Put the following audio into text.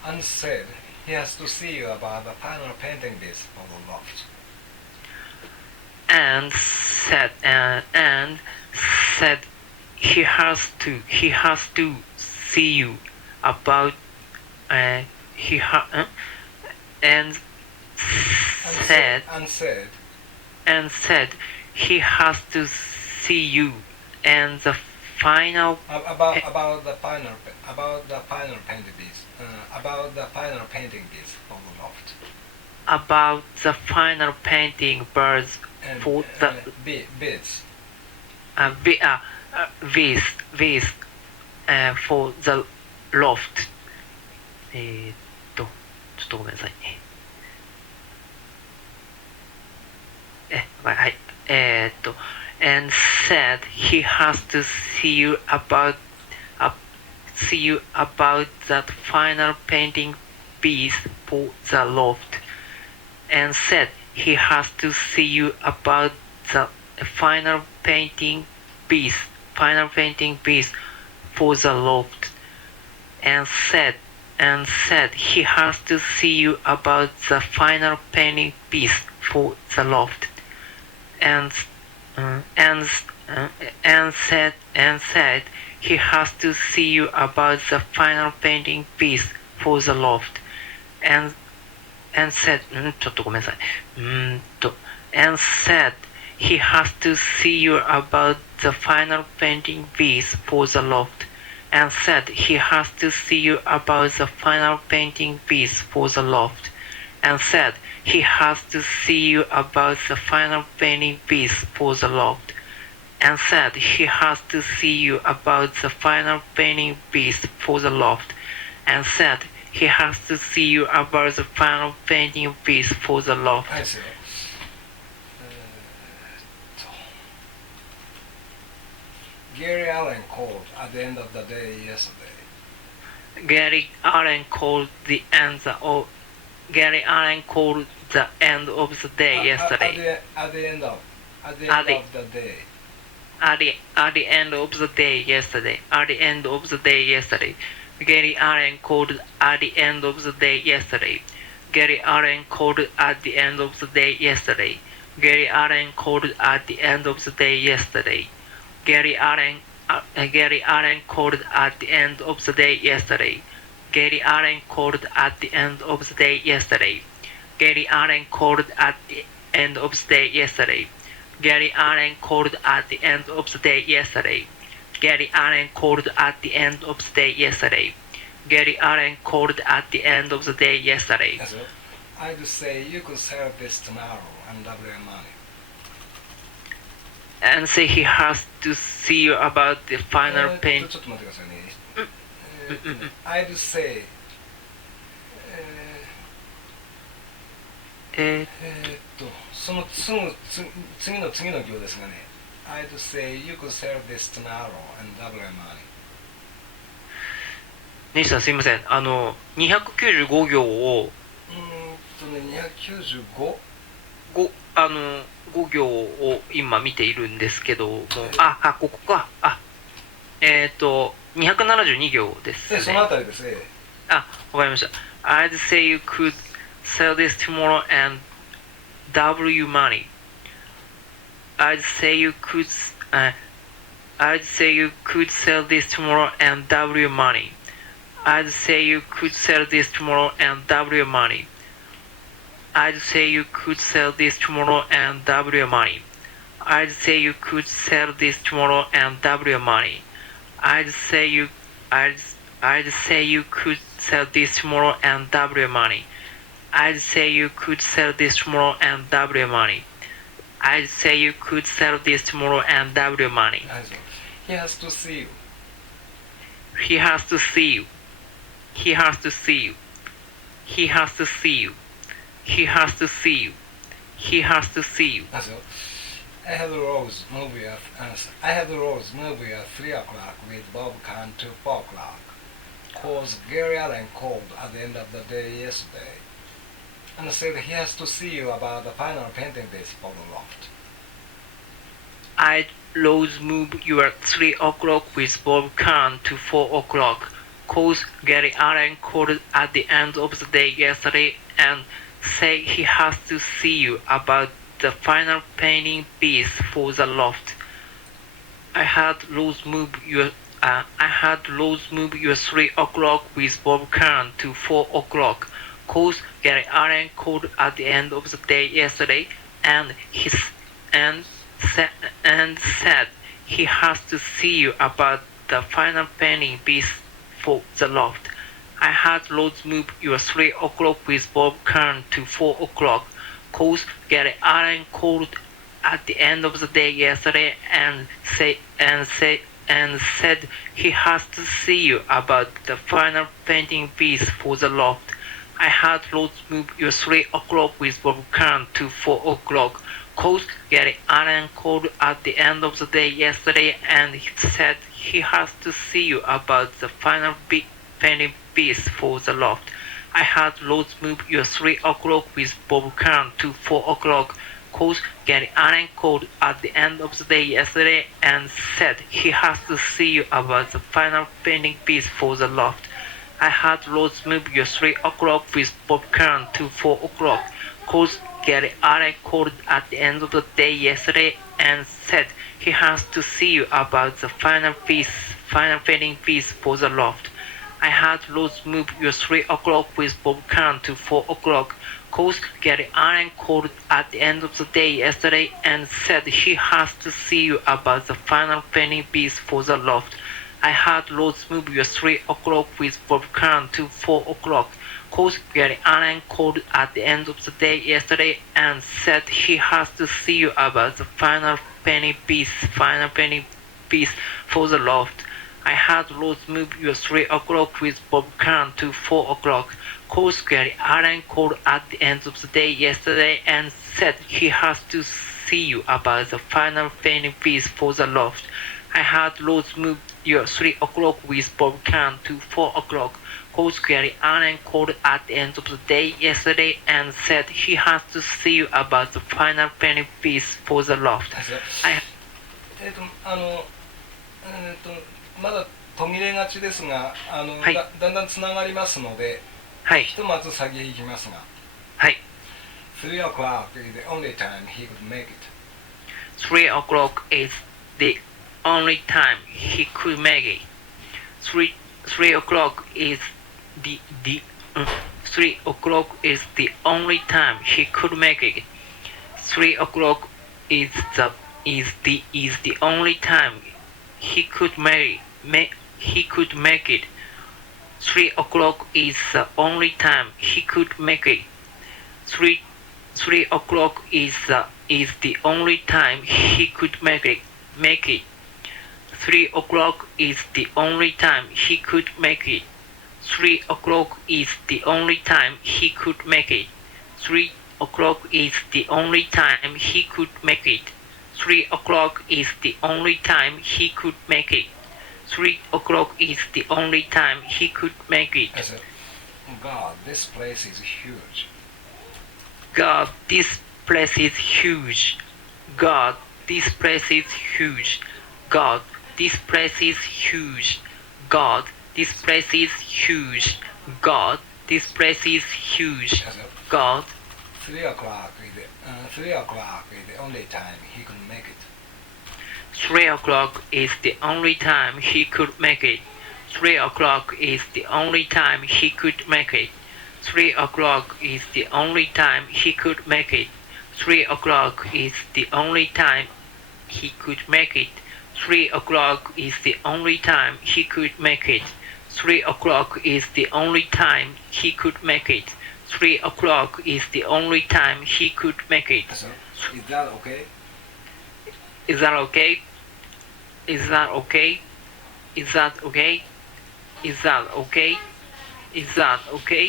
and said he has to see you about the final painting piece for the loft. And said he has to see you about and said he has to see you and the final about the final painting piece about the final painting piece for the loft. About the final painting birds And, for the bits. With for the loft. ちょっとごめんなさいね。はい。And said he has to see you about that final painting piece for the loft. And said he has to see you about the final painting piece for the loft. And said he has to see you about the final painting piece for the loft. And said he has to see you about the final painting piece for the loft. And said ちょっとごめんなさい。And said he has to see you about the final painting piece for the loft. And said he has to see you about the final painting piece for the loft. And said he has to see you about the final painting piece for the loft. And said he has to see you about the final painting piece for the loft. And said he has to see you about the final painting piece for the loft. はいですよ。Gary Allen called at the end of the day yesterday. Gary Allen called the end of the day yesterday. At the end of the day. At the end of the day yesterday. Gary Allen called at the end of the day yesterday. Gary Allen called at the end of the day yesterday. Gary Allen called at the end of the day yesterday. Gary Allen called at the end of the day yesterday. Gary Allen called at the end of the day yesterday. Gary Allen called at the end of the day yesterday. Gary Allen called at the end of the day yesterday. Gary Allen called at the end of the day yesterday. Gary Allen called at the end of the day yesterday. I'd say you could sell this tomorrow and double your money. And say he has to see you about the final paint. ちょっと待ってくださいね。I'd say その次の行ですがね。I'd say you could sell this tomorrow and double your money. 西さんすいません。295行を295 5行を今見ているんですけども、ここか。272行ですね。そのあたりですね。わかりました。I'd say you could sell this tomorrow and double your money. I'd say you could sell this tomorrow and double your money. I'd say you could sell this tomorrow and double your money. I'd say you could sell this tomorrow and double your money. I'd say you could sell this tomorrow and double your money. I'd say you could sell this tomorrow and double your money. I'd say you could sell this tomorrow and double your money. I'd say you could sell this tomorrow and double your money. He has to see you. He has to see you. He has to see you. He has to see you. He has to see you. He has to see you. I had Rose movie at 3 o'clock with Bob Kahn to 4 o'clock. Cause Gary Allen called at the end of the day yesterday and said he has to see you about the final painting piece for the loft. I Rose move you at 3 o'clock with Bob Kahn to 4 o'clock. 'cause Gary Allen called at the end of the day yesterday and said he has to see you about the final painting piece for the loft. I had Rose move your 3 o'clock with Bob Kern to 4 o'clock, 'cause Gary Allen called at the end of the day yesterday and said he has to see you about the final painting piece for the loft. I had Rose move your 3 o'clock with Bob Kern to 4 o'clock, 'cause Gary Allen called at the end of the day yesterday and said he has to see you about the final painting piece for the loft. I had Rose move your 3 o'clock with Bob Kern to 4 o'clock, 'cause Gary Allen called at the end of the day yesterday and said he has to see you about the final painting piece for the loft. I had Rose move your 3 o'clock with Bob Kern to 4 o'clock, 'cause Gary Allen called at the end of the day yesterday and said he has to see you about the final painting piece for the loft. I had Rose move your 3 o'clock with Bob Kern to 4 o'clock, 'cause Gary Allen called at the end of the day yesterday and said he has to see you about the final painting piece for the loft. I had Rose move your 3 o'clock with Bob Kern to 4 o'clock, 'cause Gary Allen called at the end of the day yesterday and said he has to see you about the final painting piece for the loft. I had Rose move your 3 o'clock with Bob Kern to 4 o'clock, 'cause Gary Allen called at the end of the day yesterday and said he has to see you about the final painting piece for the loft. I had Rose move your 3 o'clock with Bob Kern to 4 o'clock, 'cause Gary Allen called at the end of the day yesterday and said he has to see you about the final painting piece for the loft. I had Rose move your 3 o'clock with Bob Kern to 4 o'clock, 'cause Gary Allen called at the end of the day yesterday and said he has to see you about the final painting piece for the loft. まだ途切れがちですが、はい、だんだんつながりますので、はい、ひとまず先へ行きますが、はい、3 o'clock is the only time he could make it. 3 o'clock is the only time he could make it. 3 o'clock is the only time he could make it. 3 o'clock is the only time he could make it. 3 o'clock is the only time he could make it. 3 o'clock is the only time he could make it. 3 o'clock is the only time he could make it. 3 o'clock is the only time he could make it. 3 o'clock is the only time he could make it. 3 o'clock is the only time he could make it. 3 o'clock is the only time he could make it. I said, God, this place is huge. God, this place is huge. God, this place is huge. God, this place is huge. God, this place is huge. God, this place is huge. God, 3 o'clock is the only time he could make it. 3 o'clock is the only time he could make it. 3 o'clock is the only time he could make it. 3 o'clock is the only time he could make it. 3 o'clock is the only time he could make it. 3 o'clock is the only time he could make it. 3 o'clock is the only time he could make it. 3 o'clock is the only time he could make it. So, is that okay? Is that okay? Is that okay? Is that okay? Is that okay? Is that okay?